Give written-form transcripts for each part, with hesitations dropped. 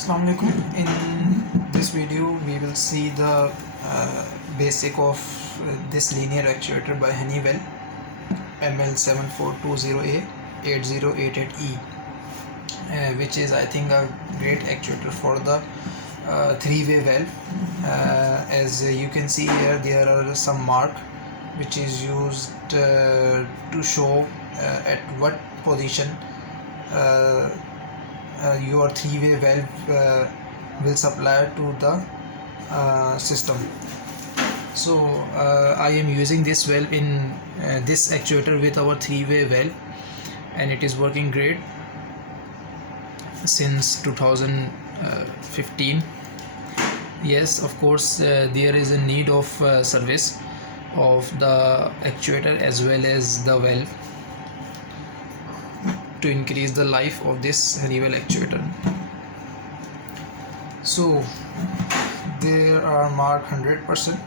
Assalamu alaikum. In this video we will see the basic of this linear actuator by Honeywell Ml7420A 8088E, which is I think a great actuator for the three-way valve. As you can see here, there are some mark which is used to show at what position your three-way valve will supply to the system. So I am using this valve in this actuator with our three-way valve, and it is working great since 2015. Yes, of course, there is a need of service of the actuator as well as the valve to increase the life of this Honeywell actuator. So there are marked 100%.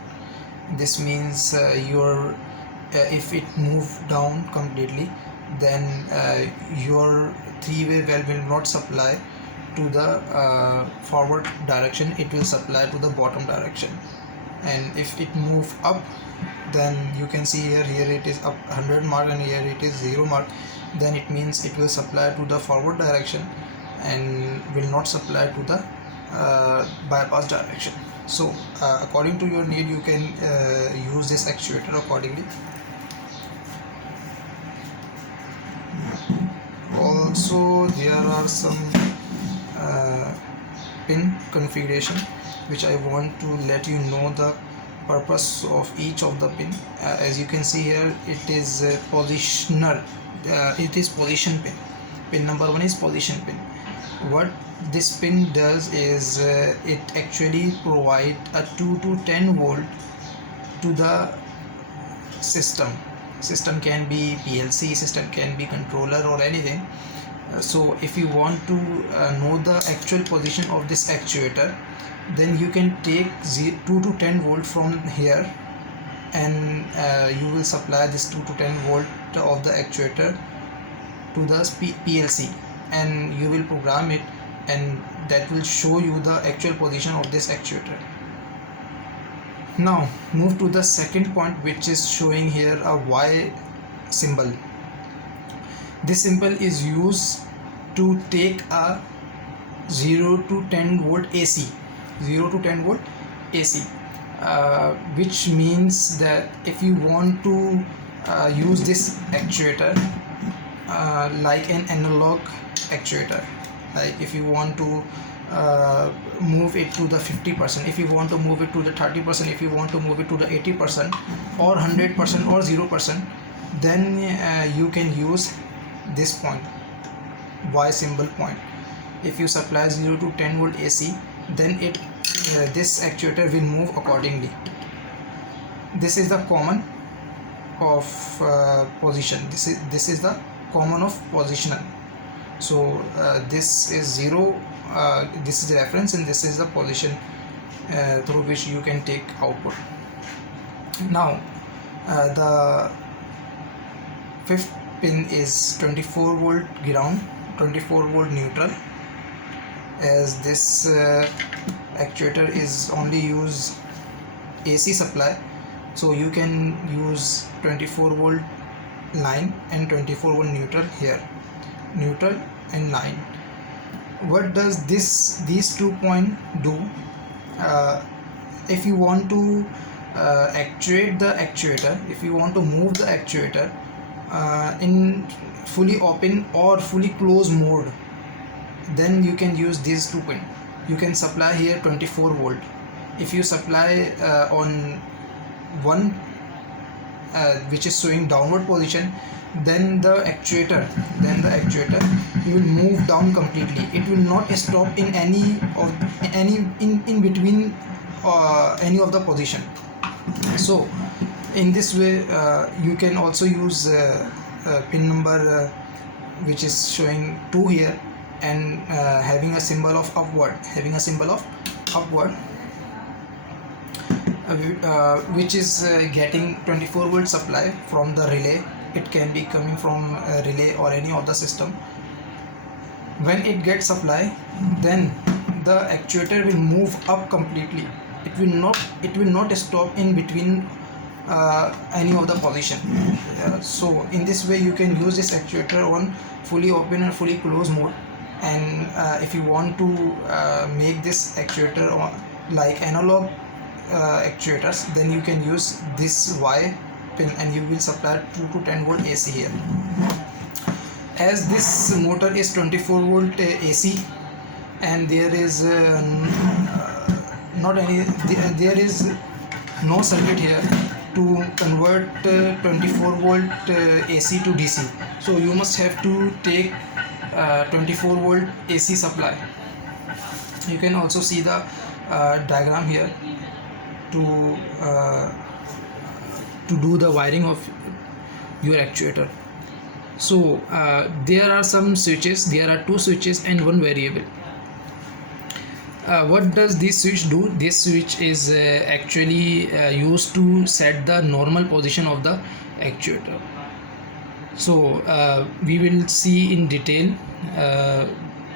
This means if it move down completely, then your three-way valve will not supply to the forward direction, it will supply to the bottom direction. And if it move up, then you can see here it is up 100 mark and here it is 0 mark, then it means it will supply to the forward direction and will not supply to the bypass direction. So according to your need, you can use this actuator accordingly. Also there are some pin configuration which I want to let you know the purpose of each of the pin. As you can see here, it is positioner. It is position pin. Pin number 1 is position pin. What this pin does is it actually provide a 2 to 10 volt to the system. System can be PLC, system can be controller or anything. So if you want to know the actual position of this actuator, then you can take 2 to 10 volt from here, and you will supply this 2 to 10 volt of the actuator to the PLC, and you will program it, and that will show you the actual position of this actuator. Now move to the second point, which is showing here a Y symbol. This symbol is used to take a 0 to 10 volt AC, 0 to 10 volt AC, which means that if you want to use this actuator like an analog actuator, like if you want to move it to the 50%, if you want to move it to the 30%, if you want to move it to the 80% or 100% or 0%, then you can use this point, Y symbol point. If you supply 0 to 10 volt AC, then this actuator will move accordingly. This is the common of position. This is the common of positional. So this is 0, this is the reference, and this is the position through which you can take output. Now the fifth pin is 24 volt ground, 24 volt neutral. As this actuator is only use AC supply, so you can use 24 volt line and 24 volt neutral here, neutral and line. What does these 2 points do? If you want to actuate the actuator, if you want to move the actuator in fully open or fully closed mode, then you can use these 2 pins. You can supply here 24 volt. If you supply on one which is showing downward position, then the actuator will move down completely. It will not stop in in between any of the position. So in this way you can also use pin number which is showing 2 here, and having a symbol of upward, which is getting 24 volt supply from the relay. It can be coming from relay or any other system. When it gets supply, then the actuator will move up completely. It will not stop in between any of the position. So in this way you can use this actuator on fully open and fully closed mode. And if you want to make this actuator on like analog actuators, then you can use this Y pin and you will supply 2 to 10 volt AC here. As this motor is 24 volt AC and there is there is no circuit here to convert 24 volt AC to DC, so you must have to take 24 volt AC supply. You can also see the diagram here to do the wiring of your actuator. So there are some switches. There are 2 switches and 1 variable. What does this switch do? This switch is actually used to set the normal position of the actuator. So we will see in detail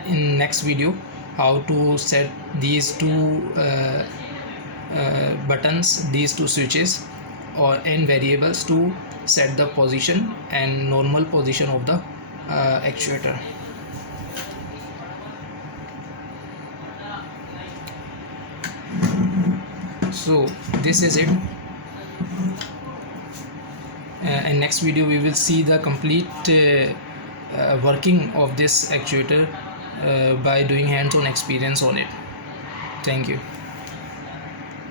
in next video how to set these 2 buttons, these 2 switches or n variables to set the position and normal position of the actuator. So this is it. In next video we will see the complete working of this actuator by doing hands-on experience on it. Thank you.